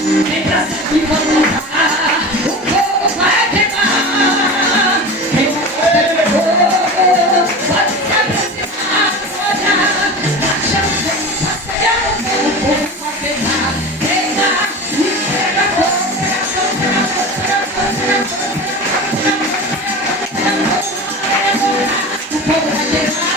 tem graça que voltar, o fogo vai queimar. Quem vai ter fogo, pode se aproximar, olhar, a chama vem passear, o fogo vai queimar, queimar, e pega fogo, pega fogo, pega fogo, pega fogo, pega fogo. O fogo vai queimar.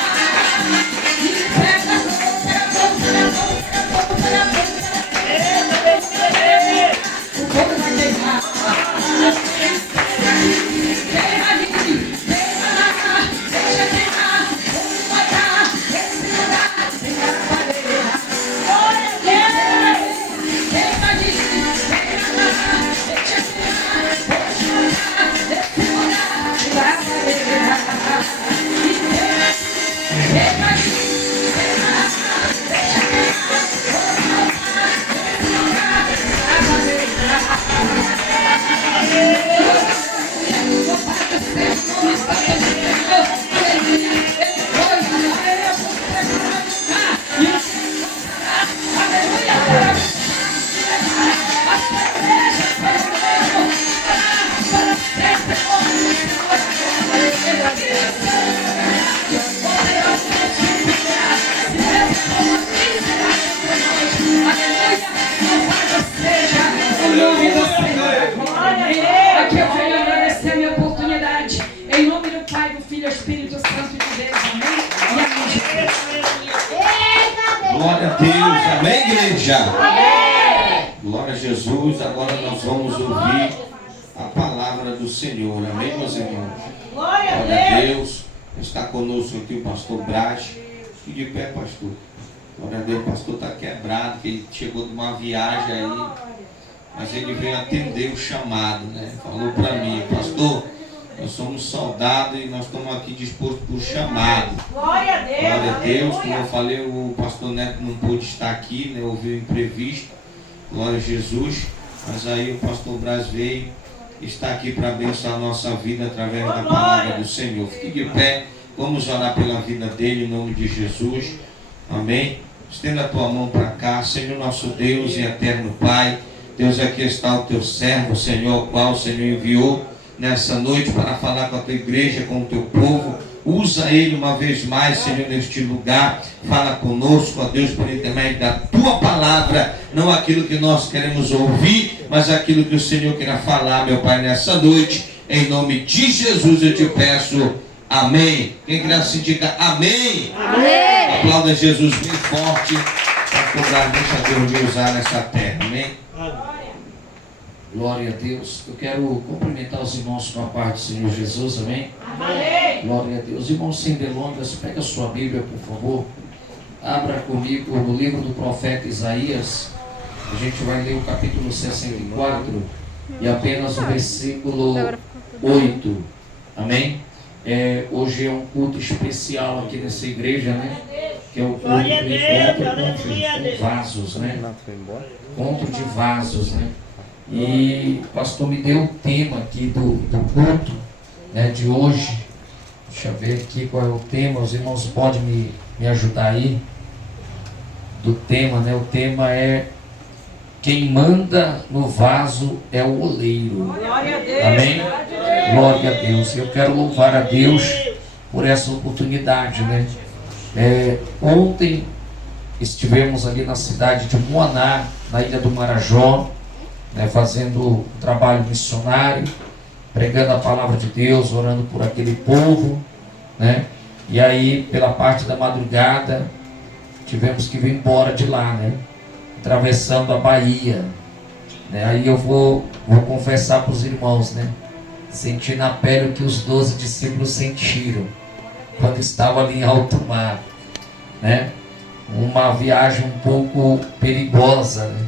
Aqui eu venho agradecer a minha oportunidade. Em nome do Pai, do Filho e do Espírito Santo de Deus. Amém? E amém. Glória a Deus. Amém, igreja? Amém. Glória a Jesus. Agora nós vamos ouvir a palavra do Senhor. Amém, meus irmãos? Glória a Deus. Está conosco aqui o pastor Braz. E de pé, pastor. Glória a Deus, o pastor está quebrado, que ele chegou de uma viagem aí. Mas ele veio atender o chamado, né? Falou para mim, pastor, nós somos soldados e nós estamos aqui dispostos para o chamado. Glória a Deus. Glória a Deus. Como eu falei, o pastor Neto não pôde estar aqui, né? Houve um imprevisto. Glória a Jesus. Mas aí o pastor Braz veio, está aqui para abençoar a nossa vida através da palavra do Senhor. Fique de pé, vamos orar pela vida dele em nome de Jesus. Amém. Estenda a tua mão para cá, Senhor nosso Deus e eterno Pai. Deus, aqui está o teu servo, Senhor, o qual o Senhor enviou nessa noite para falar com a tua igreja, com o teu povo. Usa ele uma vez mais, Senhor, neste lugar. Fala conosco, ó Deus, por intermédio da tua palavra. Não aquilo que nós queremos ouvir, mas aquilo que o Senhor quer falar, meu Pai, nessa noite. Em nome de Jesus eu te peço, amém. Quem quiser se diga amém. Amém. Aplauda Jesus bem forte para poder deixar Deus me usar nessa terra, amém. Glória a Deus. Eu quero cumprimentar os irmãos com a paz do Senhor Jesus, amém? Amém. Glória a Deus. Irmãos, sem delongas, pega a sua Bíblia, por favor. Abra comigo no livro do profeta Isaías. A gente vai ler o capítulo 64 e apenas o versículo 8. Amém? Hoje é um culto especial aqui nessa igreja, né? Que é o culto do encontro com vasos, né? Encontro de vasos, né? E o pastor me deu o tema aqui do culto, né, de hoje. Deixa eu ver aqui qual é o tema. Os irmãos podem me ajudar aí do tema, né? O tema é: quem manda no vaso é o oleiro. Glória a Deus. Amém? Glória a Deus. Eu quero louvar a Deus por essa oportunidade, né? Ontem estivemos ali na cidade de Moaná, na ilha do Marajó, né, fazendo um trabalho missionário, pregando a palavra de Deus, orando por aquele povo, né? E aí, pela parte da madrugada, tivemos que vir embora de lá, né? Atravessando a Bahia, né? Aí eu vou confessar para os irmãos, né? Senti na pele o que os 12 discípulos sentiram quando estavam ali em alto mar, né? Uma viagem um pouco perigosa, né?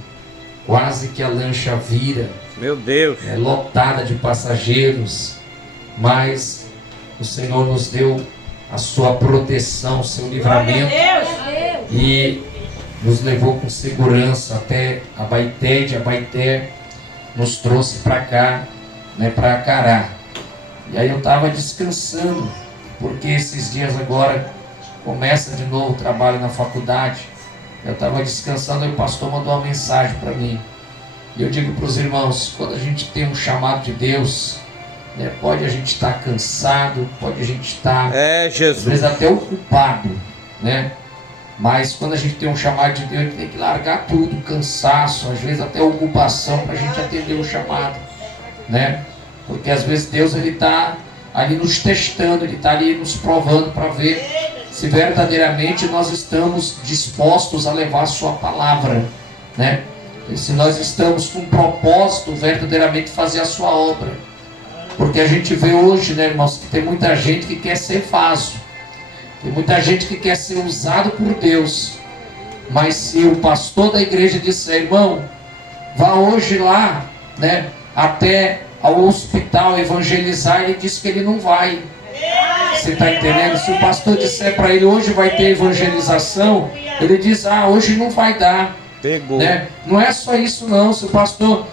Quase que a lancha vira, meu Deus, lotada de passageiros, mas o Senhor nos deu a sua proteção, o seu livramento, e nos levou com segurança até Abaeté. De Abaeté nos trouxe para cá, né, para Acará. E aí eu estava descansando, porque esses dias agora começa de novo o trabalho na faculdade. Eu estava descansando e o pastor mandou uma mensagem para mim. Eu digo para os irmãos, quando a gente tem um chamado de Deus, né, pode a gente estar cansado, pode a gente estar às vezes até ocupado, né? Mas quando a gente tem um chamado de Deus, a gente tem que largar tudo, cansaço, às vezes até ocupação, para a gente atender o chamado, né? Porque às vezes Deus está ali nos testando, Ele está ali nos provando para ver se verdadeiramente nós estamos dispostos a levar a sua palavra, né? E se nós estamos com um propósito verdadeiramente fazer a sua obra. Porque a gente vê hoje, né, irmãos, que tem muita gente que quer ser vaso. Tem muita gente que quer ser usado por Deus. Mas se o pastor da igreja disser, irmão, vá hoje lá, né, até ao hospital evangelizar, ele diz que ele não vai. Você está entendendo? Se o pastor disser para ele, hoje vai ter evangelização, ele diz, hoje não vai dar. Né? Não é só isso não, se o pastor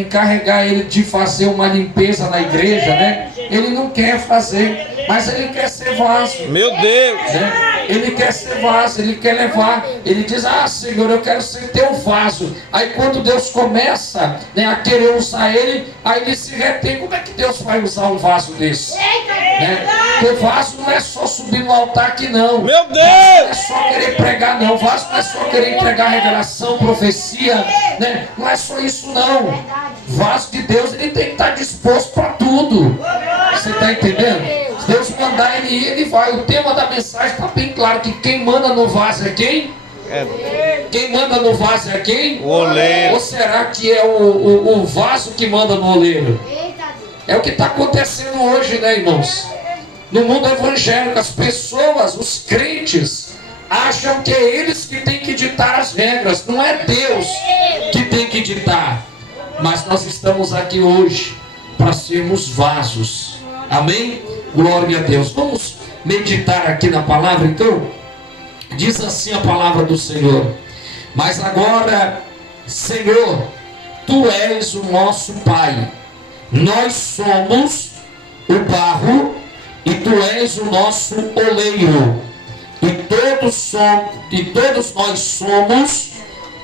encarregar ele de fazer uma limpeza na igreja, né? Ele não quer fazer, mas ele quer ser vaso. Meu Deus! Né? Ele quer ser vaso, ele quer levar. Ele diz, Senhor, eu quero ser teu vaso. Aí quando Deus começa, né, a querer usar ele, aí ele se retém. Como é que Deus vai usar um vaso desse? Né? Porque vaso não é só subir no altar aqui não. Meu Deus! Não é só querer pregar não. Vaso não é só querer entregar revelação, profecia, né? Não é só isso não. Vaso de Deus, ele tem que estar disposto para tudo. Você está entendendo? Se Deus mandar ele ir, ele vai. O tema da mensagem está bem claro, que quem manda no vaso é quem? Quem manda no vaso é quem? O oleiro. Ou será que é o vaso que manda no oleiro? É o que está acontecendo hoje, né, irmãos? No mundo evangélico, as pessoas, os crentes, acham que é eles que têm que ditar as regras. Não é Deus que tem que ditar. Mas nós estamos aqui hoje para sermos vasos. Amém? Glória a Deus. Vamos meditar aqui na palavra, então? Diz assim a palavra do Senhor. Mas agora, Senhor, Tu és o nosso Pai. Nós somos o barro e Tu és o nosso oleiro. E todos nós somos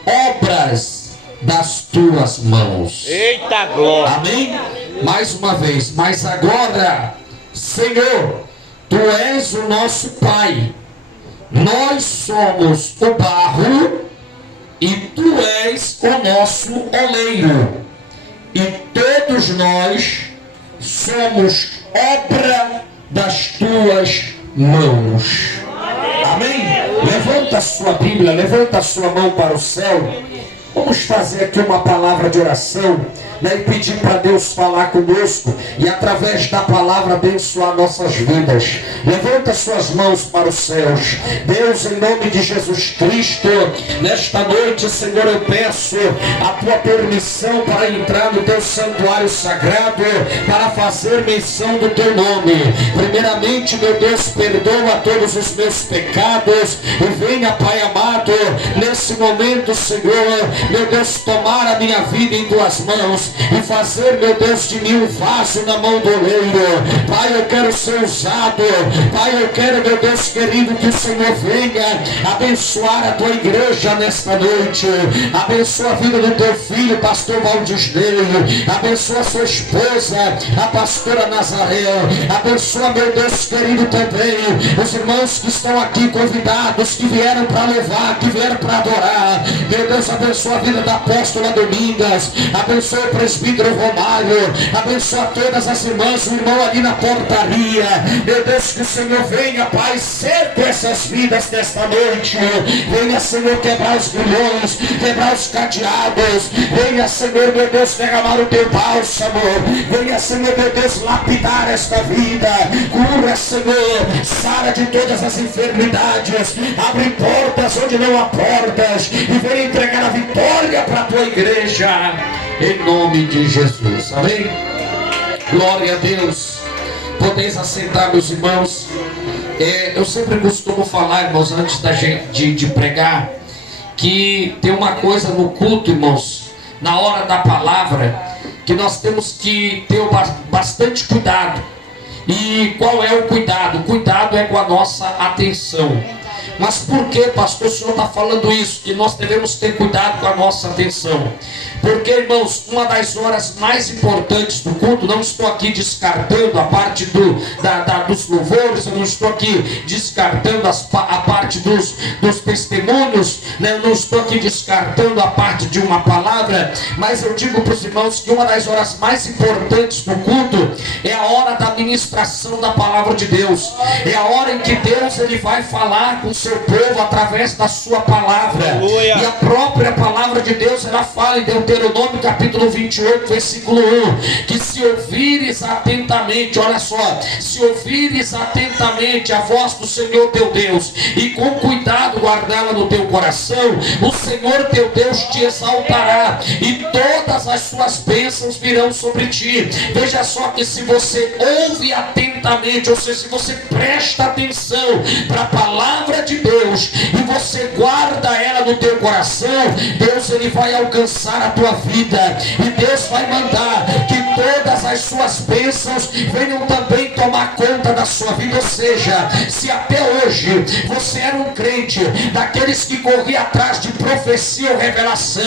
obras das Tuas mãos. Eita glória! Amém? Mais uma vez. Mas agora, Senhor, Tu és o nosso Pai. Nós somos o barro e Tu és o nosso oleiro. E todos nós somos obra das Tuas mãos. Amém? Levanta a sua Bíblia, levanta a sua mão para o céu. Vamos fazer aqui uma palavra de oração, né, e pedir para Deus falar conosco e através da palavra abençoar nossas vidas. Levanta suas mãos para os céus. Deus, em nome de Jesus Cristo, nesta noite, Senhor, eu peço a Tua permissão para entrar no Teu santuário sagrado, para fazer menção do Teu nome. Primeiramente, meu Deus, perdoa todos os meus pecados e venha, Pai amado, nesse momento, Senhor, meu Deus, tomar a minha vida em Tuas mãos e fazer, meu Deus, de mim um vaso na mão do oleiro. Pai, eu quero ser usado. Pai, eu quero, meu Deus querido, que o Senhor venha abençoar a Tua igreja nesta noite. Abençoa a vida do Teu filho, pastor Valdisnei. Abençoa a sua esposa, a pastora Nazaré. Abençoa, meu Deus querido, também os irmãos que estão aqui convidados, que vieram para levar, que vieram para adorar. Meu Deus, abençoa a vida da apóstola Domingas. Abençoa o presbítero Romário. Abençoa todas as irmãs, o irmão ali na portaria. Meu Deus, que o Senhor venha, Pai, cerca essas vidas desta noite. Venha, Senhor, quebrar os grilhões, quebrar os cadeados. Venha, Senhor, meu Deus, derramar o Teu bálsamo. Venha, Senhor, meu Deus, lapidar esta vida. Cura, Senhor, sara de todas as enfermidades. Abre portas onde não há portas e venha entregar a vitória para a Tua igreja. Em nome de Jesus. Amém? Glória a Deus. Podeis assentar, meus irmãos. Eu sempre costumo falar, irmãos, antes da gente de pregar, que tem uma coisa no culto, irmãos, na hora da palavra, que nós temos que ter bastante cuidado. E qual é o cuidado? O cuidado é com a nossa atenção. Mas por que, pastor, o senhor está falando isso? Que nós devemos ter cuidado com a nossa atenção. Porque, irmãos, uma das horas mais importantes do culto, não estou aqui descartando a parte dos louvores, eu não estou aqui descartando a parte dos testemunhos, né? Eu não estou aqui descartando a parte de uma palavra, mas eu digo para os irmãos que uma das horas mais importantes do culto é a hora da ministração da palavra de Deus. É a hora em que Deus ele vai falar com o seu povo através da sua palavra. Aleluia. E a própria palavra de Deus, ela fala em Deuteronômio capítulo 28, versículo 1, que se ouvires atentamente, olha só, se ouvires atentamente a voz do Senhor teu Deus, e com cuidado guardá-la no teu coração, o Senhor teu Deus te exaltará, e todas as suas bênçãos virão sobre ti. Veja só que se você ouve atentamente, ou seja, se você presta atenção para a palavra de Deus, e você guarda ela no teu coração, Deus ele vai alcançar a tua vida, e Deus vai mandar que todas as suas bênçãos venham também tomar conta da sua vida. Ou seja, se até hoje você era um crente daqueles que corria atrás de profecia ou revelação,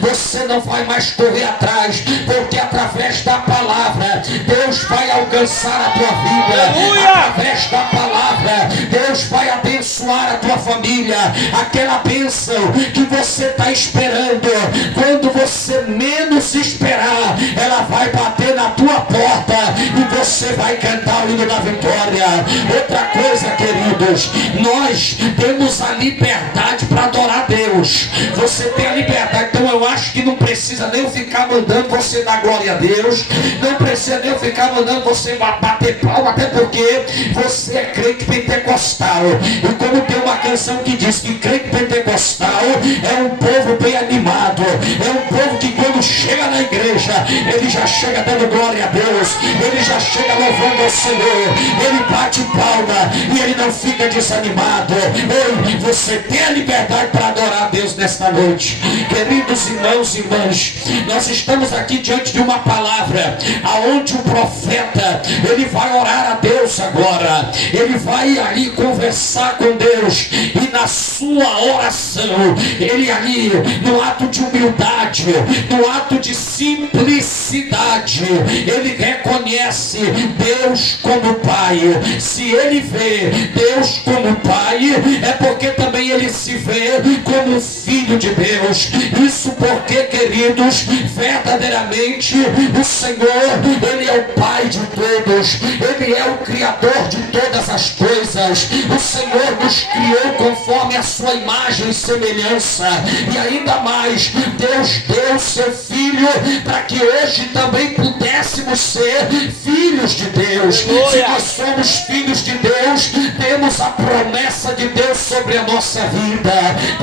você não vai mais correr atrás, porque através da palavra Deus vai alcançar a tua vida. Aleluia! Através da palavra Deus vai abençoar a tua família. Aquela bênção que você está esperando, quando você menos esperar, ela vai bater na tua porta e você vai cantar o hino da vitória. Outra coisa, queridos, nós temos a liberdade para adorar Deus. Você tem a liberdade, então eu acho que não precisa nem ficar mandando você dar glória a Deus, não precisa nem ficar mandando você bater palma, até porque você é crente pentecostal. E como tem uma canção que diz que crente pentecostal é um povo bem animado, é um povo que quando chega na igreja, ele já chega dando glória a Deus, ele já chega louvando ao Senhor, ele bate palma e ele não fica desanimado. Ei, você tem a liberdade para adorar a Deus nesta noite. Queridos irmãos e irmãs, nós estamos aqui diante de uma palavra aonde o profeta ele vai orar a Deus agora, ele vai ali conversar com Deus, e na sua oração ele ali no ato de humildade, no ato de simplicidade, ele reconhece Deus como Pai. Se ele vê Deus como Pai, é porque também ele se vê como filho de Deus. Isso porque, queridos, verdadeiramente o Senhor, ele é o Pai de todos, ele é o Criador de todas as coisas. O Senhor nos criou conforme a sua imagem e semelhança, e ainda mais, Deus deu seu Filho para que hoje também pudéssemos ser filhos de Deus. Se nós somos filhos de Deus, temos a promessa de Deus sobre a nossa vida,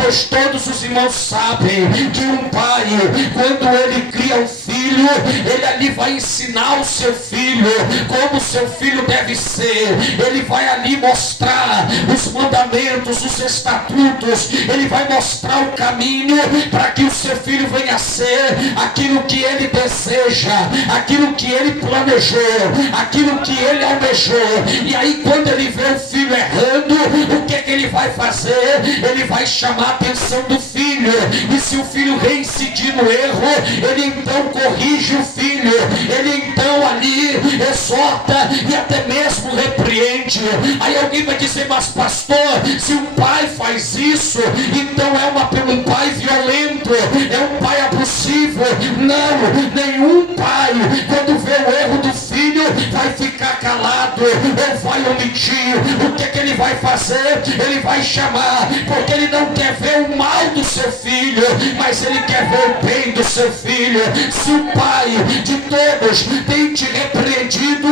pois todos os irmãos sabem que um pai, quando ele cria um filho, ele ali vai ensinar o seu filho como o seu filho deve ser, ele vai ali mostrar os mandamentos, os estatutos, ele vai mostrar o caminho para que o seu filho venha a ser aquilo que ele deseja, aquilo que ele planejou, aquilo que ele almejou. E aí quando ele vê o filho errando, o que ele vai fazer? Ele vai chamar a atenção do filho, e se o filho reincidir no erro, ele então corrige o filho, ele então ali exorta e até mesmo repreende. Aí alguém vai dizer, mas pastor, se um pai faz isso, então é um pai violento, é um pai abusivo. Não, nenhum pai, quando vê o erro do filho, vai ficar calado ou vai omitir. O que ele vai fazer? Ele vai chamar, porque ele não quer ver o mal do seu filho, mas ele quer ver o bem do seu filho. Se o pai de todos tem te repreendido,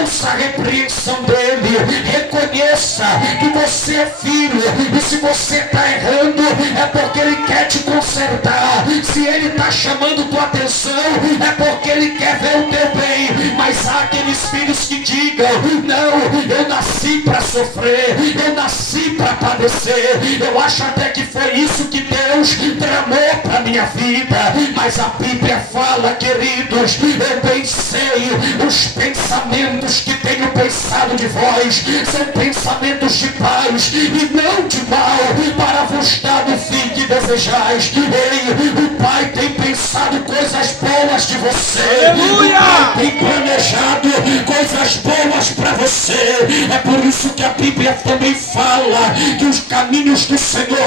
ouça a repreensão dele, reconheça que você é filho, e se você está errando, é porque ele quer te consertar. Se ele está chamando tua atenção, é porque ele quer ver o teu bem. Mas Mas há aqueles filhos que digam: não, eu nasci para sofrer, eu nasci para padecer. Eu acho até que foi isso que Deus tramou para minha vida. Mas a Bíblia fala, queridos, eu bem sei os pensamentos que tenho pensado de vós, são pensamentos de paz e não de mal, para vos dar o fim que desejais. Ei, o Pai tem pensado coisas boas de você. Aleluia! O Pai tem planejado coisas boas para você. É por isso que a Bíblia também fala que os caminhos do Senhor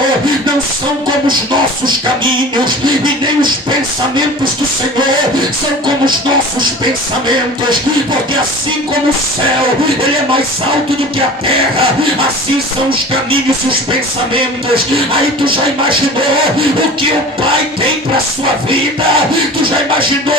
não são como os nossos caminhos, e nem os pensamentos do Senhor são como os nossos pensamentos. Porque assim como o céu ele é mais alto do que a terra, assim são os caminhos e os pensamentos. Aí tu já imaginou o que o Pai tem para sua vida? Tu já imaginou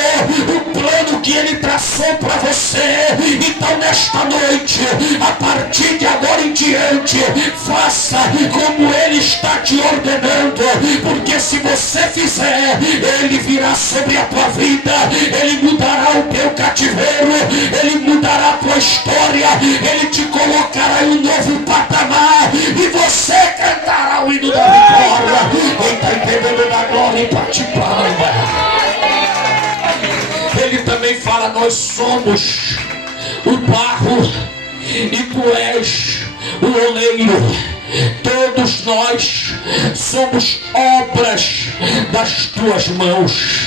o plano que ele traçou para você? Então nesta noite, a partir de agora em diante, faça como ele está te ordenando, porque se você fizer, ele virá sobre a tua vida, ele mudará o teu cativeiro, ele mudará a tua história, ele te colocará em um novo patamar, e você cantará o hino da vitória. Quem está entendendo da glória e bate palma. Ele também fala: nós somos o barro e tu és o oleiro. Todos nós somos obras das tuas mãos.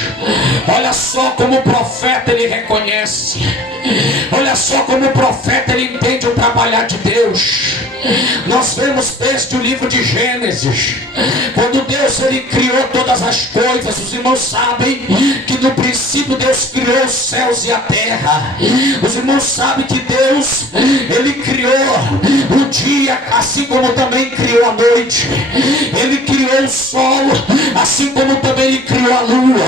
Olha só como o profeta ele reconhece. Olha só como o profeta ele entende o trabalhar de Deus. Nós vemos desde o livro de Gênesis, quando Deus ele criou todas as coisas. Os irmãos sabem que no princípio Deus criou os céus e a terra. Os irmãos sabem que Deus ele criou o dia, assim como também criou a noite. Ele criou o sol, assim como também ele criou a lua.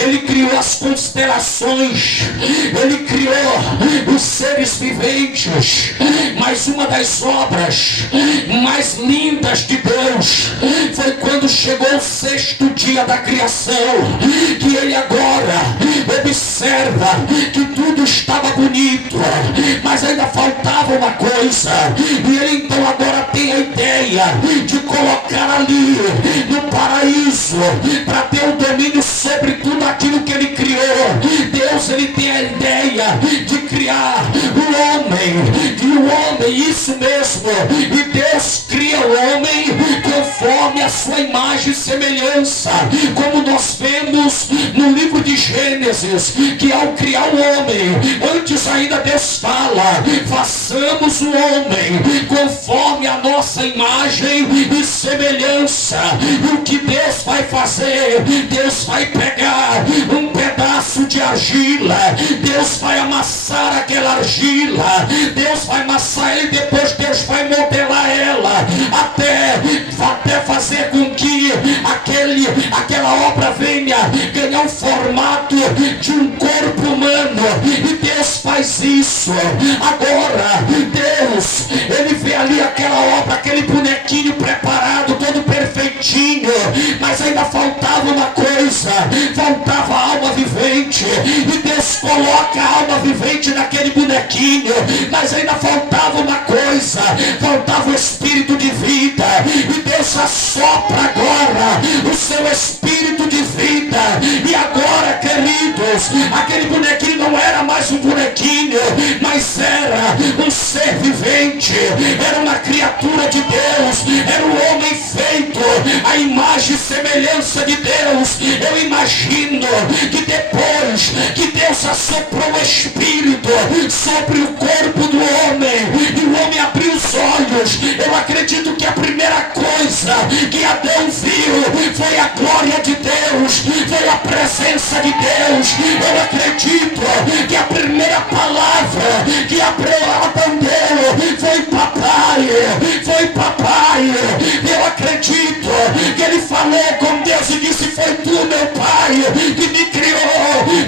Ele criou as constelações. Ele criou os seres viventes. Mas uma das obras mais lindas de Deus foi quando chegou o sexto dia da criação, que ele agora observa que tudo estava bonito, mas ainda faltava uma coisa, e ele então agora tem a ideia de colocar ali no paraíso, para ter o domínio sobre tudo aquilo que ele criou. Deus ele tem a ideia de criar o homem, e o homem, isso mesmo, e Deus cria o homem conforme a sua imagem e semelhança, como nós vemos no livro de Gênesis, que ao criar o homem, antes ainda Deus fala: façamos o homem conforme a nossa imagem e semelhança. E o que Deus vai fazer? Deus vai pegar um pedaço de argila, Deus vai amassar aquela argila, Deus vai amassar ele, depois Deus vai modelar ela, até fazer com que aquela obra venha ganhar um formato de um corpo humano. E Deus faz isso. Agora Deus ele vê ali aquela obra, aquele bonequinho preparado, todo perfeitinho, mas ainda faltava uma coisa, faltava a alma vivente. E Deus coloca a alma vivente naquele bonequinho, mas ainda faltava uma coisa, faltava o espírito de vida. E Deus assopra agora o seu espírito de vida. E agora, queridos, aquele bonequinho não era mais um bonequinho, mas era um ser vivente, era uma criatura de Deus, era um homem feito à imagem e semelhança de Deus. Eu imagino que depois que Deus assoprou o espírito sobre o corpo do homem, e o homem abriu os olhos, eu acredito que a primeira coisa que Adão viu foi a glória de Deus, foi a presença de Deus. Eu acredito que a primeira palavra que Adão deu foi papai, foi papai. Eu acredito que ele falou com Deus e disse: foi tu, meu pai, que me criou.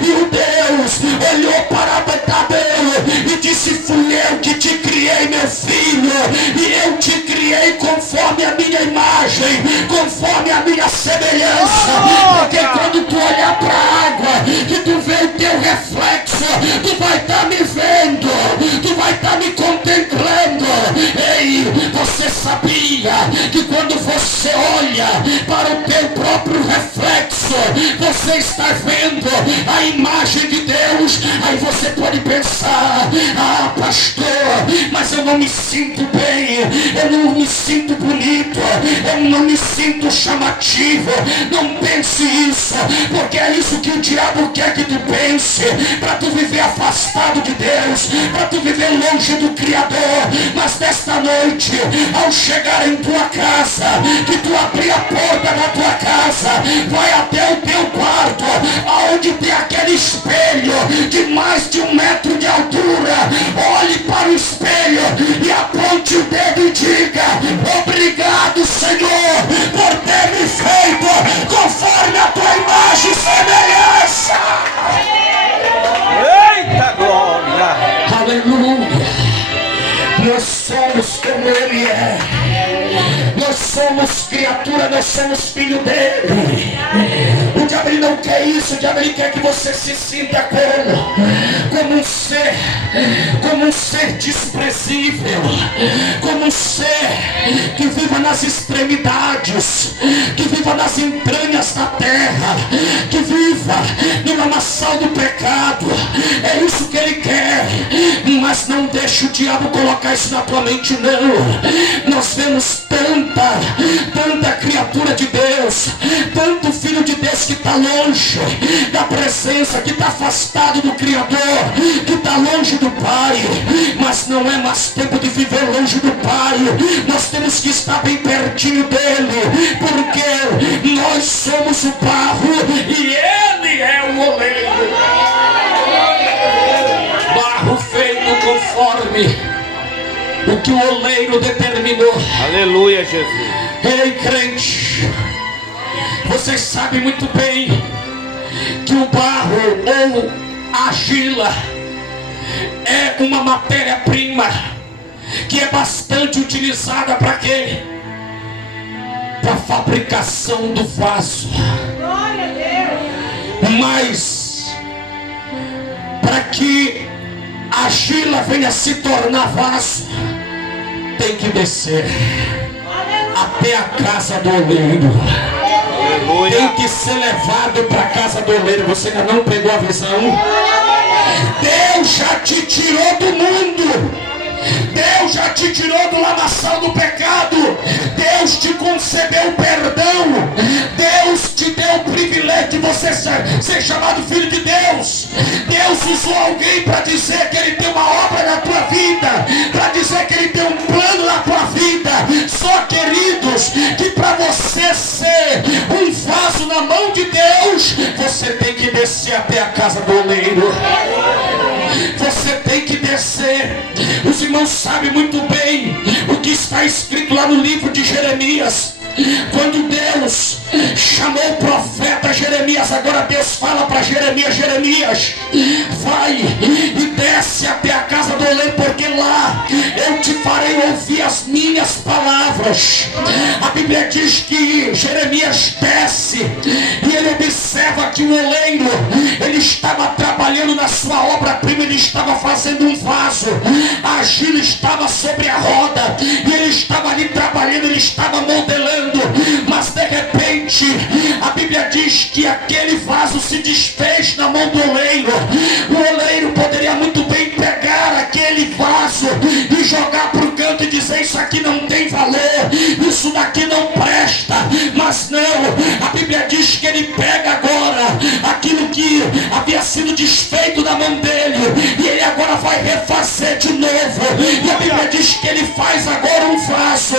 E o Deus olhou para Abel e disse: fui eu que te criei, meu filho, e eu te criei conforme a minha imagem, conforme a minha semelhança. Porque quando tu olhar para a água e tu vê o teu reflexo, tu vai dar está vendo a imagem de Deus. Aí você pode pensar: ah, pastor, mas eu não me sinto bem, eu não me sinto bonito, eu não me sinto chamativo. Não pense isso, porque é isso que o diabo quer que tu pense, para tu viver afastado de Deus, para tu viver longe do Criador. Mas desta noite, ao chegar em tua casa, que tu abrir a porta da tua casa, vai até o teu quarto, aonde tem aquele espelho de mais de 1 metro de altura. Olhe para o espelho e aponte o dedo e diga: obrigado, Senhor, por ter me feito conforme a tua imagem e semelhança. Eita glória! Aleluia! Nós somos como Ele é. Nós somos criatura, nós somos filho dele. O diabo ele não quer isso. O diabo ele quer que você se sinta como um ser desprezível, como um ser que viva nas extremidades, que viva nas entranhas da terra, que viva no lamaçal do pecado. É isso que ele quer. Mas não deixe o diabo colocar isso na tua mente, não. Nós vemos tanta criatura de Deus, tanto filho de Deus que está longe da presença, que está afastado do Criador, que está longe do Pai. Mas não é mais tempo de viver longe do Pai. Nós temos que estar bem pertinho dele, porque nós somos o barro e ele é o oleiro. Barro feito conforme o que o oleiro determinou. Aleluia, Jesus. Ei, crente, vocês sabem muito bem que o barro ou a argila é uma matéria-prima que é bastante utilizada para quê? Para a fabricação do vaso. Glória a Deus. Mas para que a argila venha se tornar vaso, tem que descer até a casa do oleiro. Aleluia. Tem que ser levado para a casa do oleiro. Você ainda não pegou a visão? Deus já te tirou do mundo. Deus já te tirou do lamaçal do pecado. Deus te concedeu perdão. Deus te deu o privilégio de você ser chamado filho de Deus. Deus usou alguém para dizer que Ele tem uma obra na tua vida, para dizer que Ele tem um plano na tua vida. Só, queridos, que para você ser um vaso na mão de Deus, você tem que descer até a casa do oleiro. Você tem que descer. Os irmãos sabem muito bem o que está escrito lá no livro de Jeremias. Quando Deus chamou o profeta Jeremias, agora Deus fala para Jeremias: Jeremias, vai e desce até a casa do oleiro, porque lá eu te farei ouvir as minhas palavras. A Bíblia diz que Jeremias desce e ele observa que o oleiro, ele estava trabalhando na sua obra-prima, ele estava fazendo um vaso, a argila estava sobre a roda e ele estava ali trabalhando, ele estava modelando. Mas de repente a Bíblia diz que aquele vaso se desfez na mão do oleiro. O oleiro poderia muito bem pegar aquele vaso e jogar para o canto e dizer: isso aqui não tem valor, isso daqui não presta. Mas não, a Bíblia diz que ele pega agora aquilo que havia sido desfeito da mão dele e ele agora vai refazer de novo. E a Bíblia diz que ele faz agora um vaso,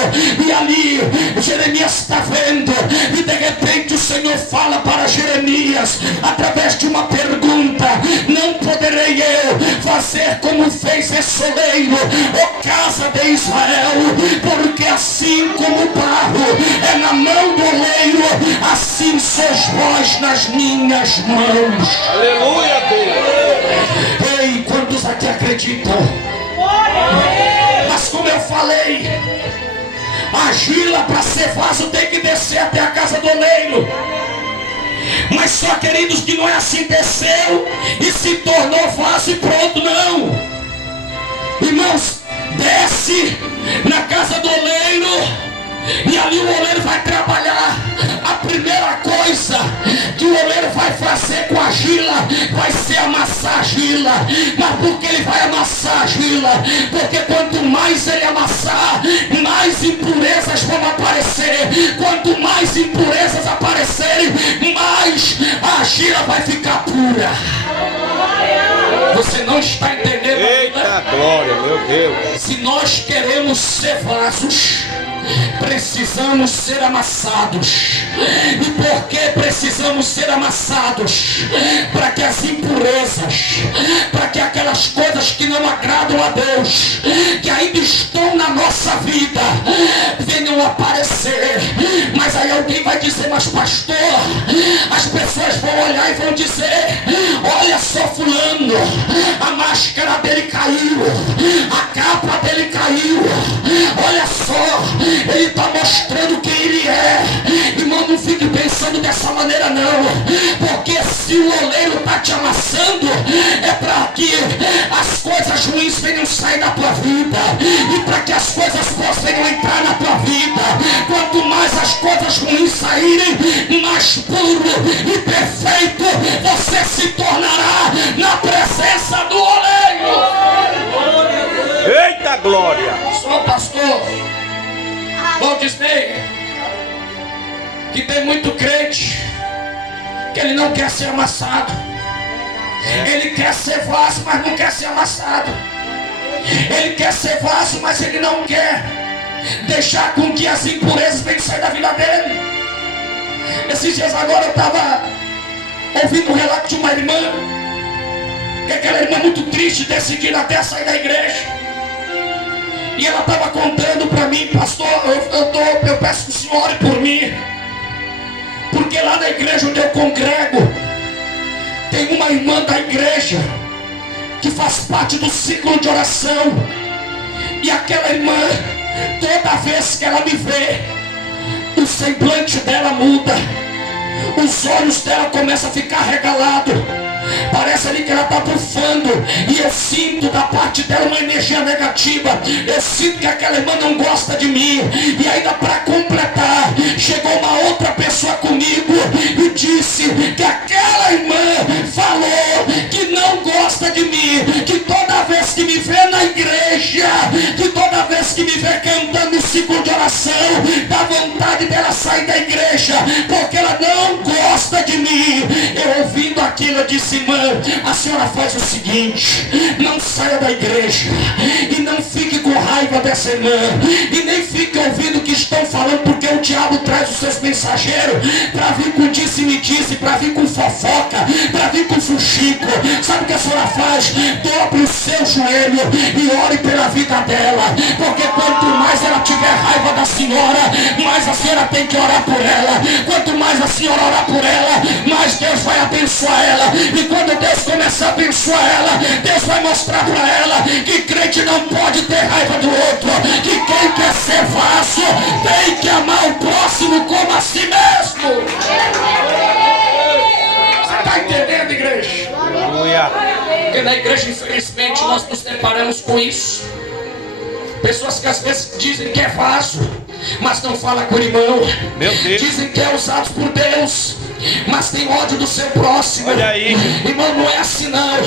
e ali Jeremias está vendo, e de repente o Senhor fala para Jeremias através de uma pergunta: não poderei eu fazer como fez esse oleiro, ó casa de Israel? Porque assim como o barro é na mão do oleiro, assim sois vós nas minhas mãos. Aleluia, Deus. Ei, quantos aqui acreditam? Mas como eu falei, a argila para ser vaso tem que descer até a casa do oleiro. Mas só, queridos, que não é assim: desceu e se tornou vaso e pronto, não. Irmãos, desce na casa do oleiro e ali o oleiro vai trabalhar. A primeira primeira coisa que o oleiro vai fazer com a argila vai ser amassar a argila. Mas por que ele vai amassar a argila? Porque quanto mais ele amassar, mais impurezas vão aparecer. Quanto mais impurezas aparecerem, mais a argila vai ficar pura. Você não está entendendo? Eita glória, meu Deus. Se nós queremos ser vasos, precisamos ser amassados. E por que precisamos ser amassados? Para que as impurezas, para que aquelas coisas que não agradam a Deus, que ainda estão na nossa vida, venham aparecer. Mas aí alguém vai dizer: mas pastor, as pessoas vão olhar e vão dizer: olha só fulano, a máscara dele caiu, a capa dele caiu, olha só, ele está mostrando quem ele é. Irmão, não fique pensando dessa maneira não, porque se o oleiro está te amassando, é para que as coisas ruins venham sair da tua vida, e para que as coisas boas venham entrar na tua vida. Quanto mais as coisas ruins saírem, mais puro e perfeito você se tornará na presença do oleiro. Eita glória. Só o pastor Valdisney, que tem muito crente que ele não quer ser amassado. Ele quer ser vaso, mas não quer ser amassado. Ele quer ser vaso, mas ele não quer deixar com que as impurezas venham sair da vida dele. Esses dias agora eu estava ouvindo um relato de uma irmã, que aquela irmã muito triste, decidindo até sair da igreja. E ela estava contando para mim: pastor, eu peço que o senhor ore por mim, porque lá na igreja onde eu congrego, tem uma irmã da igreja que faz parte do ciclo de oração. E aquela irmã, toda vez que ela me vê, o semblante dela muda, os olhos dela começam a ficar regalados, parece ali que ela está bufando. E eu sinto da parte dela uma energia negativa. Eu sinto que aquela irmã não gosta de mim. E ainda para completar, chegou uma outra pessoa comigo e disse que aquela irmã falou que não gosta de mim, que toda vez que me vê na igreja, que toda vez que me vê cantando o ciclo de oração, dá vontade dela sair da igreja, porque ela não gosta de mim. Eu ouvindo aquilo, eu disse: irmã, a senhora faz o seguinte, não saia da igreja e não fique com raiva dessa irmã, e nem fique ouvindo o que estão falando, porque o diabo traz os seus mensageiros para vir com disse-me-disse, para vir com fofoca, para vir com fuxico. Sabe o que a senhora faz? Dobre o seu joelho e ore pela vida dela, porque quanto mais ela tiver raiva da senhora, mais a senhora tem que orar por ela. Quanto mais a senhora orar por ela, mais Deus vai abençoar ela. E quando Deus começar a abençoar ela, Deus vai mostrar para ela que crente não pode ter raiva do outro, que quem quer ser vaso tem que amar o próximo como a si mesmo. Você está entendendo, igreja? Aleluia. Porque na igreja, infelizmente, nós nos deparamos com isso. Pessoas que às vezes dizem que é vaso, mas não fala com o irmão. Meu Deus. Dizem que é usado por Deus, mas tem ódio do seu próximo. Olha aí. Irmão, não é assim não.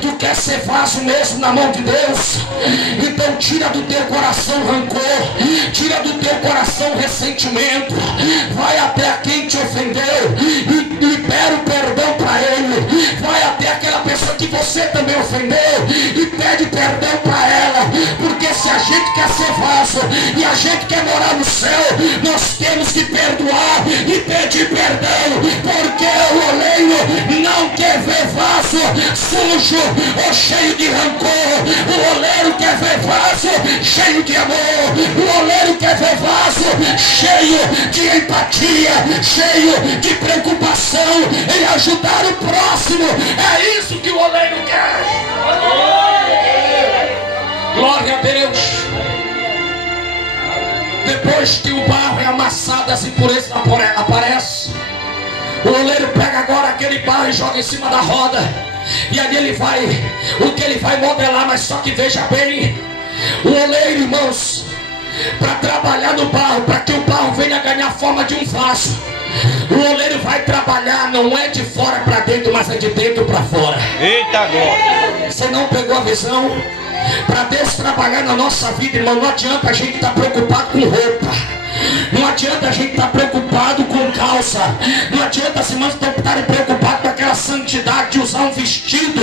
Tu quer ser vaso mesmo na mão de Deus? Então tira do teu coração rancor, tira do teu coração ressentimento, vai até a quem te ofendeu e libera o perdão para ele. Vai até aquela pessoa que você também ofendeu e pede perdão para ela, porque se a gente quer ser vaso e a gente quer morar no céu, nós temos que perdoar e pedir perdão, porque o oleiro não quer ver vaso sujo ou cheio de rancor. O oleiro quer ver vaso cheio de amor. O oleiro quer ver vaso cheio de empatia, cheio de preocupação em ajudar o próximo. É isso que o oleiro quer. Glória a Deus. Depois que o barro é amassado, as impurezas aparecem. O oleiro pega agora aquele barro e joga em cima da roda. E ali ele vai, o que ele vai modelar, mas só que veja bem, o oleiro, irmãos, para trabalhar no barro, para que o barro venha ganhar forma de um vaso, O oleiro vai trabalhar, não é de fora para dentro, mas é de dentro para fora. Eita glória. Você não pegou a visão? Para Deus trabalhar na nossa vida, irmão, não adianta a gente estar preocupado com roupa. Não adianta a gente estar preocupado com calça. Não adianta as irmãs estarem preocupadas com aquela santidade de usar um vestido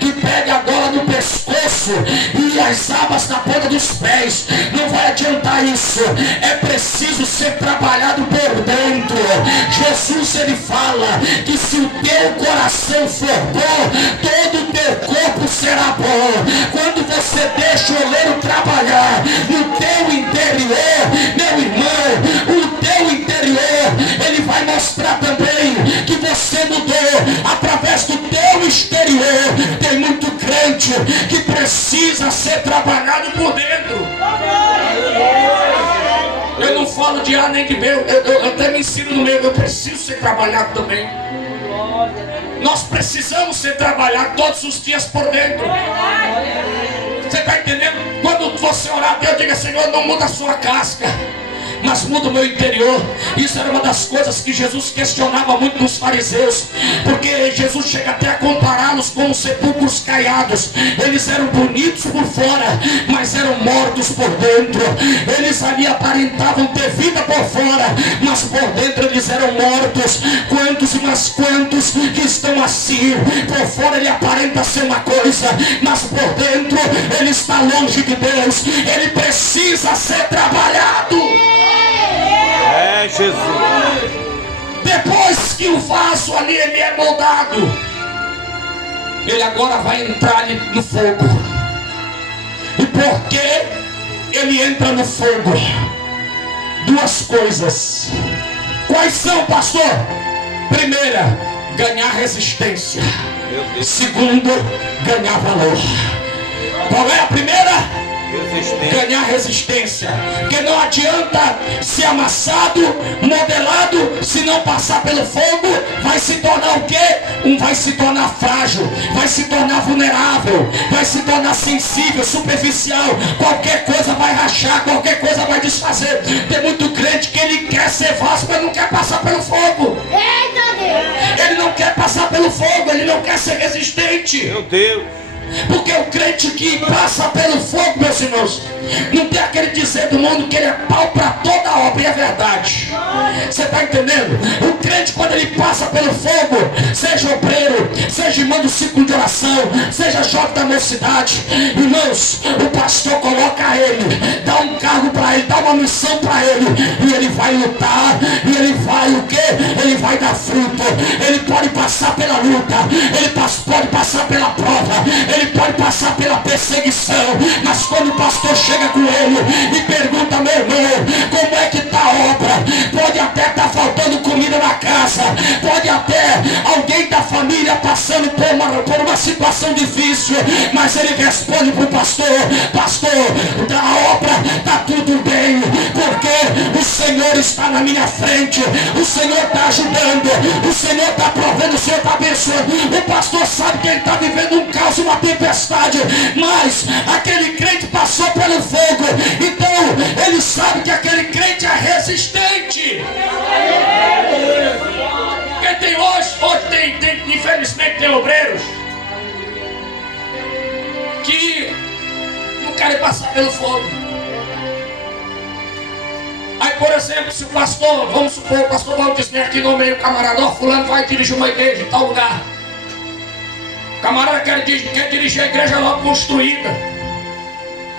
que pega a gola no pescoço e as abas na ponta dos pés. Não vai adiantar isso. É preciso ser trabalhado por dentro. Jesus, ele fala que se o teu coração for bom, todo o teu corpo será bom. Quando você deixa o oleiro trabalhar no teu interior, meu irmão, o teu interior, ele vai mostrar também que você mudou através do teu exterior. Tem muito crente que precisa ser trabalhado por dentro. Eu não falo de A nem de B, eu até me ensino no meio, eu preciso ser trabalhado também. Nós precisamos ser trabalhados todos os dias por dentro. Você está entendendo? Quando você orar a Deus, diga: Senhor, não muda a sua casca, mas muda o meu interior. Isso era uma das coisas que Jesus questionava muito nos fariseus, porque Jesus chega até a compará-los com sepulcros caiados. Eles eram bonitos por fora, mas eram mortos por dentro. Eles ali aparentavam ter vida por fora, mas por dentro eles eram mortos. Quantos e mais quantos que estão assim? Por fora ele aparenta ser uma coisa, mas por dentro ele está longe de Deus. Ele precisa ser trabalhado. É Jesus. Depois que o vaso ali ele é moldado, ele agora vai entrar ali no fogo. E por que ele entra no fogo? Duas coisas. Quais são, pastor? Primeira, ganhar resistência. Meu Deus. Segundo, ganhar valor. Qual é a primeira? Resistência. Ganhar resistência. Porque não adianta ser amassado, modelado, se não passar pelo fogo, vai se tornar o quê? Vai se tornar frágil, vai se tornar vulnerável, vai se tornar sensível, superficial. Qualquer coisa vai rachar, qualquer coisa vai desfazer. Tem muito crente que ele quer ser vaso, mas não quer passar pelo fogo. Eita Deus! Ele não quer passar pelo fogo, ele não quer ser resistente. Meu Deus. Porque o crente que passa pelo fogo, meus irmãos, não tem aquele dizer do mundo que ele é pau para toda obra, e é verdade. Você está entendendo? O crente, quando ele passa pelo fogo, seja obreiro, seja irmão do ciclo de oração, seja jovem da mocidade, irmãos, o pastor coloca ele, dá um cargo para ele, dá uma missão para ele, e ele vai lutar, e ele vai o quê? Ele vai dar fruto. Ele pode passar pela luta, ele pode passar pela prova, ele pode passar pela perseguição, mas quando o pastor chega com ele e pergunta: meu irmão, como é que está a obra? Pode até estar faltando comida na casa, pode até alguém da família passando por uma situação difícil, mas ele responde para o pastor: pastor, da obra está tudo bem, porque o Senhor está na minha frente, o Senhor está ajudando, o Senhor está provendo, o Senhor está abençoando. O pastor sabe que ele está vivendo um caos, uma tempestade, mas aquele crente passou pelo fogo, então ele sabe que aquele crente é resistente. Porque tem hoje infelizmente tem obreiros que não querem passar pelo fogo. Aí, por exemplo, se o pastor, vamos supor, o pastor Valdisner aqui no meio, camarada, ó, fulano vai dirigir uma igreja em tal lugar. O camarada quer dirigir a igreja logo construída,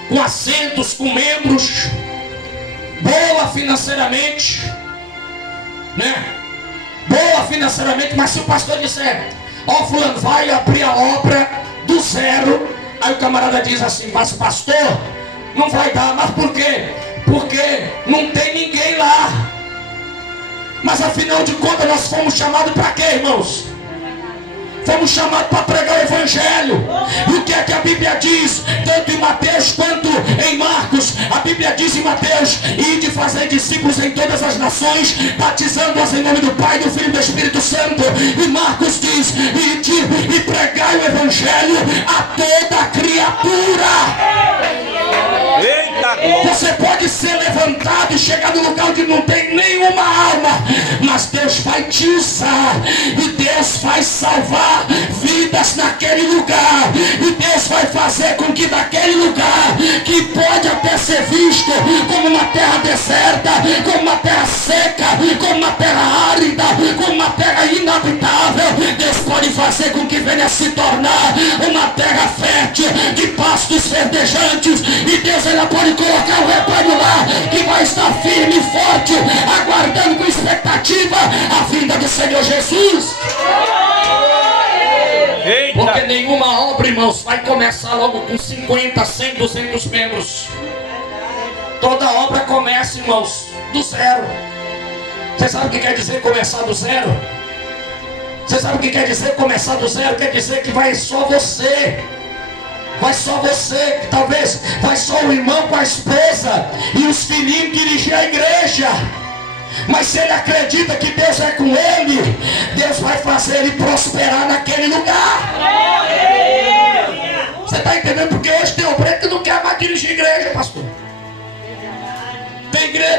com assentos, com membros, boa financeiramente, né? Boa financeiramente, mas se o pastor disser: ó, fulano, vai abrir a obra do zero, aí o camarada diz assim: mas pastor, não vai dar. Mas por quê? Porque não tem ninguém lá. Mas afinal de contas nós fomos chamados para quê, irmãos? Fomos chamados para pregar o Evangelho. E o que é que a Bíblia diz? Tanto em Mateus quanto em Marcos. A Bíblia diz em Mateus: ide fazer discípulos em todas as nações, batizando-os em nome do Pai, do Filho e do Espírito Santo. E Marcos diz: ide e pregai o Evangelho a toda criatura. Eita glória. Você pode ser levantado e chegar no lugar onde não tem nenhuma alma, mas Deus vai te usar, e Deus vai salvar vidas naquele lugar, e Deus vai fazer com que naquele lugar, que pode até ser visto como uma terra deserta, como uma terra seca, como uma terra árida, como uma terra inabitável, Deus pode fazer com que venha se tornar uma terra fértil, de pastos verdejantes, e Deus ainda pode colocar o rebanho lá, que vai estar firme e forte, aguardando com expectativa a vinda do Senhor Jesus. Porque Eita! nenhuma obra, irmãos, vai começar logo com 50, 100, 200 membros. Toda obra começa, irmãos, do zero. Você sabe o que quer dizer começar do zero? Você sabe o que quer dizer começar do zero? Quer dizer que vai só você. Vai só você, talvez vai só o irmão com a esposa e os filhinhos dirigir a igreja. Mas se ele acredita que Deus é com ele, Deus vai fazer ele prosperar naquele lugar. Você está entendendo? Porque hoje tem obreiro que não quer mais dirigir igreja, pastor.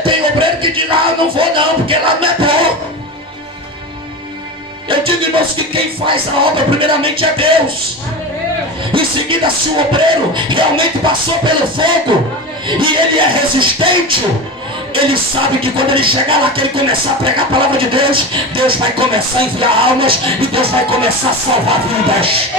Tem obreiro que diz, ah, não vou não, porque lá não é bom. Eu digo, irmãos, que quem faz a obra primeiramente é Deus. Em seguida, se o obreiro realmente passou pelo fogo e ele é resistente, ele sabe que quando ele chegar lá, que ele começar a pregar a palavra de Deus, Deus vai começar a enviar almas e Deus vai começar a salvar vidas.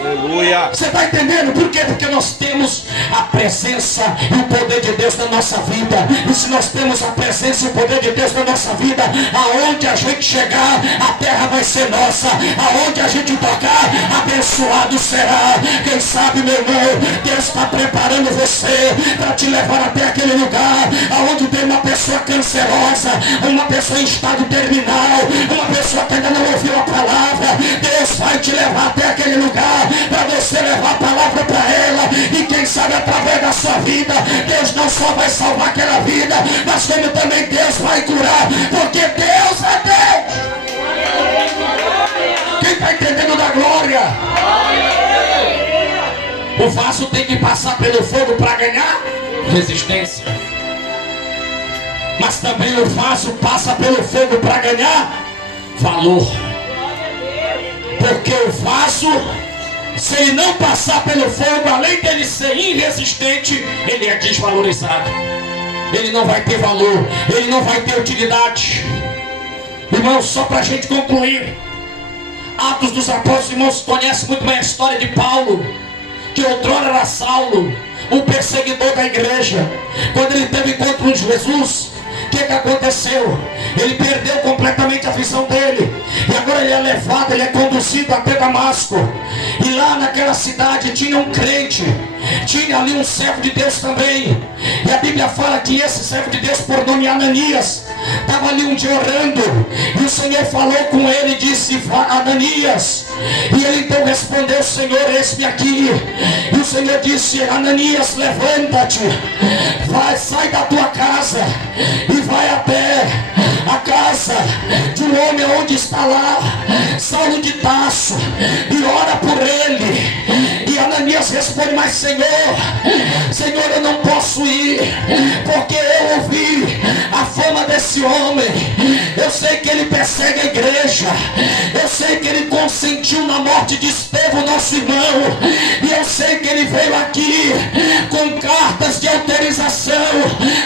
Aleluia! Você está entendendo? Por quê? Porque nós temos a presença e o poder de Deus na nossa vida. E se nós temos a presença e o poder de Deus na nossa vida, aonde a gente chegar, a terra vai ser nossa. Aonde a gente tocar, abençoado será. Quem sabe, meu irmão, Deus está preparando você para te levar até aquele lugar aonde tem uma pessoa cancerosa, uma pessoa em estado terminal, uma pessoa que ainda não ouviu a palavra. Deus vai te levar até aquele lugar para você levar a palavra para ela, e quem sabe através da sua vida, Deus não só vai salvar aquela vida, mas como também Deus vai curar, porque Deus é Deus. Quem está entendendo da glória? O vaso tem que passar pelo fogo para ganhar resistência, mas também o vaso passa pelo fogo para ganhar valor. Porque o vaso, se ele não passar pelo fogo, além dele ser irresistente, ele é desvalorizado. Ele não vai ter valor, ele não vai ter utilidade. Irmãos, só para a gente concluir, Atos dos Apóstolos, irmãos, conhece muito bem a história de Paulo, que outrora era Saulo, o perseguidor da igreja. Quando ele teve encontro com Jesus, o que aconteceu? Ele perdeu completamente a visão dele, e agora ele é levado, ele é conduzido até Damasco. E lá naquela cidade tinha um crente, tinha ali um servo de Deus também. E a Bíblia fala que esse servo de Deus, por nome Ananias, estava ali um dia orando, e o Senhor falou com ele e disse: Ananias. E ele então respondeu: Senhor, eis-me aqui. E o Senhor disse: Ananias, levanta-te, vai, sai da tua casa e vai até a casa de um homem onde está lá Saulo de Tarso, e ora por ele. E Ananias responde: mas Senhor, eu não posso ir, porque eu ouvi a fama desse homem. Eu sei que ele persegue a igreja, eu sei que ele consentiu na morte de Estevão, nosso irmão, e eu sei que ele veio aqui com cartas de autorização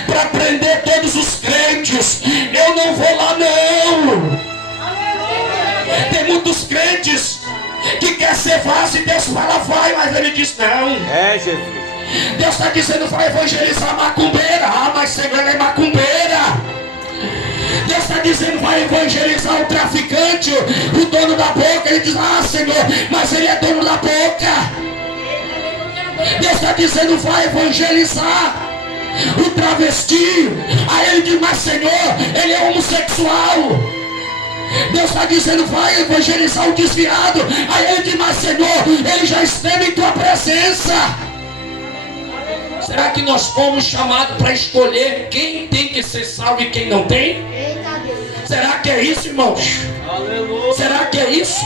para prender todos os crentes. Eu não vou lá não. Tem muitos crentes que quer ser vaso e Deus fala vai, mas ele diz não. É, Jesus. Deus está dizendo vai evangelizar a macumbeira. Ah, mas Senhor, ela é macumbeira. Deus está dizendo vai evangelizar o traficante, o dono da boca. Ele diz: ah, Senhor, mas ele é dono da boca. Deus está dizendo vai evangelizar o travesti. Aí ele diz: mas Senhor, ele é homossexual. Deus está dizendo vai evangelizar o desviado. Aí ele diz: mas Senhor, ele já esteve em tua presença. Será que nós fomos chamados para escolher quem tem que ser salvo e quem não tem? Será que é isso, irmãos? Aleluia. Será que é isso?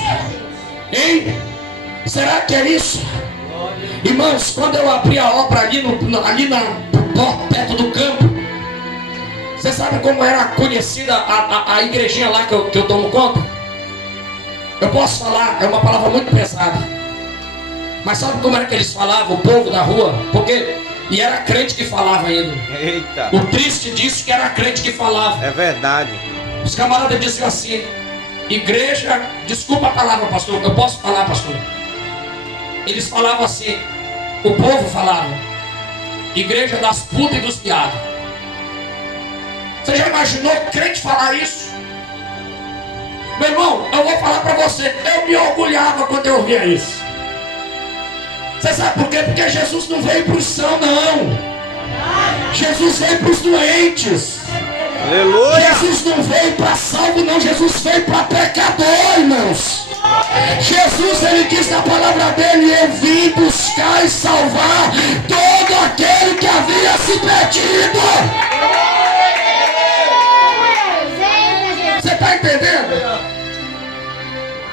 Hein? Será que é isso? Irmãos, quando eu abri a obra ali perto do campo, Você sabe como era conhecida a igrejinha lá que eu tomo conta? Eu posso falar, é uma palavra muito pesada. Mas sabe como era que eles falavam, o povo da rua? Porque, e era crente que falava ainda. Eita. O triste disso que era crente que falava. É verdade. Os camaradas diziam assim, igreja, desculpa a palavra, pastor, eu posso falar, pastor? Eles falavam assim, o povo falava, igreja das putas e dos viados. Você já imaginou crente falar isso? Meu irmão, eu vou falar para você, eu me orgulhava quando eu ouvia isso. Você sabe por quê? Porque Jesus não veio para os sãos, não. Jesus veio para os doentes. Aleluia. Jesus não veio para salvo, não. Jesus veio para pecador, irmãos. Jesus, ele diz na palavra dele, eu vim buscar e salvar todo aquele que havia se perdido. Você está entendendo?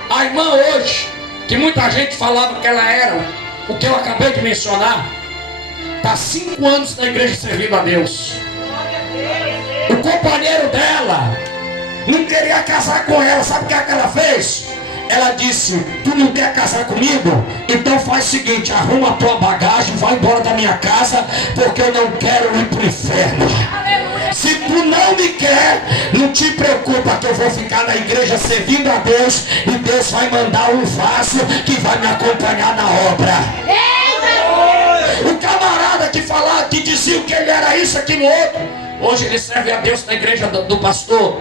A irmã hoje, que muita gente falava que ela era o que eu acabei de mencionar, está 5 anos na igreja servindo a Deus. O companheiro dela não queria casar com ela. Sabe o que ela fez? Ela disse, tu não quer casar comigo? Então faz o seguinte, arruma a tua bagagem, vai embora da minha casa, porque eu não quero ir para o inferno. Se tu não me quer, não te preocupa que eu vou ficar na igreja servindo a Deus, e Deus vai mandar um vaso que vai me acompanhar na obra. O camarada que falava, que dizia que ele era isso, aquilo, outro, hoje ele serve a Deus na igreja do pastor,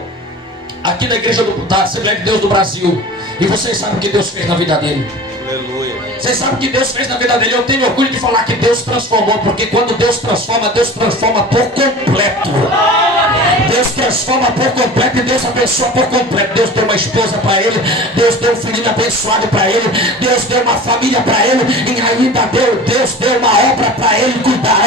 aqui na igreja da Assembleia de Deus do Brasil. E vocês sabem o que Deus fez na vida dele. Aleluia. Vocês sabem o que Deus fez na vida dele. Eu tenho orgulho de falar que Deus transformou, porque quando Deus transforma por completo. Deus transforma por completo e Deus abençoa por completo. Deus deu uma esposa para ele, Deus deu um filhinho abençoado para ele, Deus deu uma família para ele, e ainda Deus deu uma obra para ele cuidar.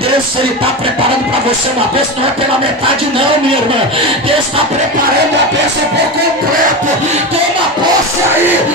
Deus, ele está preparando para você uma bênção, não é pela metade não, minha irmã. Deus está preparando a bênção por completo. Toma posse aí,